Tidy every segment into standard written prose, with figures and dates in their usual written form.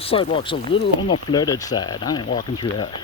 The sidewalk's a little on the flooded side. I ain't walking through that.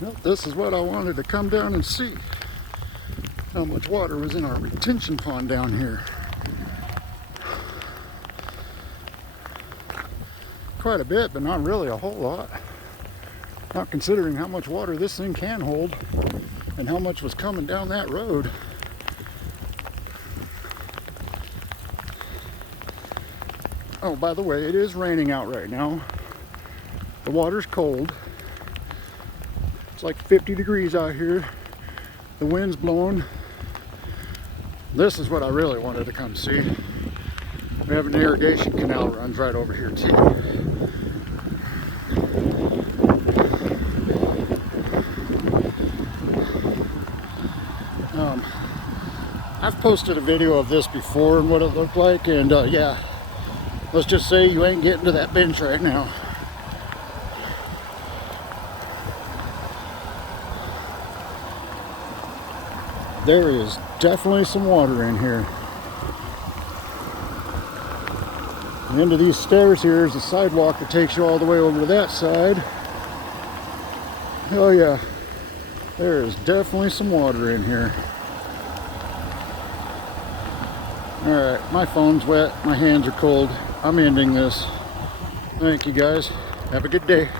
Well, this is what I wanted to come down and see. How much water was in our retention pond down here. Quite a bit, but not really a whole lot. Not considering how much water this thing can hold and how much was coming down that road. Oh, by the way, it is raining out right now. The water's cold. It's like 50 degrees out here. The wind's blowing. This is what I really wanted to come see. We have an irrigation canal runs right over here too. I've posted a video of this before and what it looked like, and yeah, let's just say you ain't getting to that bench right now. There is definitely some water in here. The end of these stairs here is a sidewalk that takes you all the way over to that side. Oh yeah, there is definitely some water in here. Alright, my phone's wet, my hands are cold. I'm ending this. Thank you guys. Have a good day.